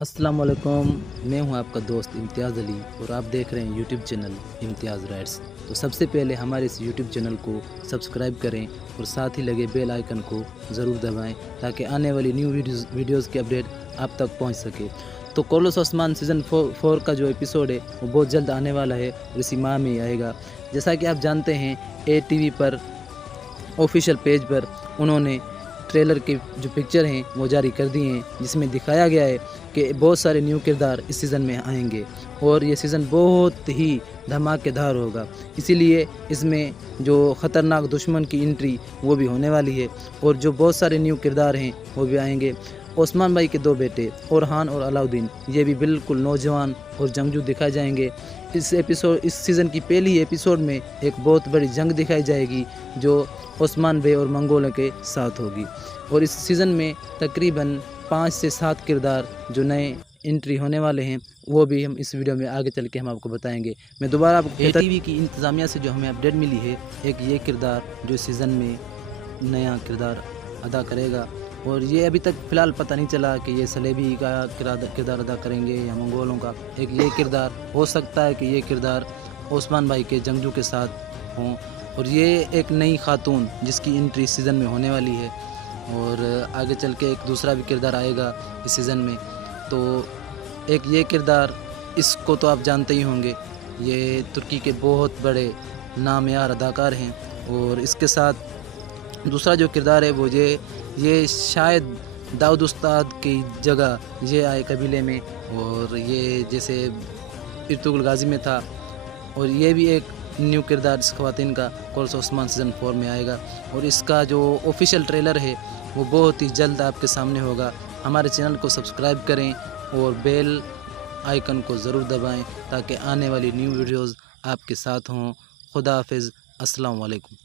अस्सलाम वालेकुम। मैं हूं आपका दोस्त इम्तियाज़ अली और आप देख रहे हैं यूट्यूब चैनल इम्तियाज़ राइट्स। तो सबसे पहले हमारे इस यूट्यूब चैनल को सब्सक्राइब करें और साथ ही लगे बेल आइकन को ज़रूर दबाएं ताकि आने वाली न्यू वीडियोज़ की अपडेट आप तक पहुंच सके। तो कोर्स ओस्मान सीज़न 4 का जो एपिसोड है वो बहुत जल्द आने वाला है और इसी माह में ही आएगा। जैसा कि आप जानते हैं ATV पर ऑफिशियल पेज पर उन्होंने ट्रेलर के जो पिक्चर हैं वो जारी कर दिए हैं, जिसमें दिखाया गया है कि बहुत सारे न्यू किरदार इस सीज़न में आएंगे और ये सीज़न बहुत ही धमाकेदार होगा। इसीलिए इसमें जो ख़तरनाक दुश्मन की एंट्री वो भी होने वाली है और जो बहुत सारे न्यू किरदार हैं वो भी आएंगे। ओस्मान भाई के दो बेटे ओरहान और अलाउद्दीन ये भी बिल्कुल नौजवान और जंगजू दिखाए जाएंगे। इस सीज़न की पहली एपिसोड में एक बहुत बड़ी जंग दिखाई जाएगी जो ओस्मान भाई और मंगोलों के साथ होगी। और इस सीज़न में तकरीबन 5 से 7 किरदार जो नए एंट्री होने वाले हैं वो भी हम इस वीडियो में आगे चल के हम आपको बताएंगे। मैं दोबारा आपको ATV की इंतज़ामिया से जो हमें अपडेट मिली है, एक ये किरदार जो इस सीज़न में नया किरदार अदा करेगा और ये अभी तक फ़िलहाल पता नहीं चला कि ये सलेबी का किरदार अदा करेंगे या मंगोलों का। एक ये किरदार हो सकता है कि ये किरदार ओस्मान भाई के जंगजू के साथ हों और ये एक नई खातून जिसकी एंट्री सीज़न में होने वाली है और आगे चल के एक दूसरा भी किरदार आएगा इस सीज़न में। तो एक ये किरदार, इसको तो आप जानते ही होंगे, ये तुर्की के बहुत बड़े नामयार अदाकार हैं और इसके साथ दूसरा जो किरदार है वो ये शायद दाऊद उस्ताद की जगह ये आए कबीले में और ये जैसे इर्तुगरुल गाजी में था और ये भी एक न्यू किरदार इस ख़वातीन का कोर्स ओस्मान सीज़न 4 में आएगा और इसका जो ऑफिशियल ट्रेलर है वो बहुत ही जल्द आपके सामने होगा। हमारे चैनल को सब्सक्राइब करें और बेल आइकन को ज़रूर दबाएं ताकि आने वाली न्यू वीडियोज़ आपके साथ हों। खुदा हाफिज़। अस्सलाम वालेकुम।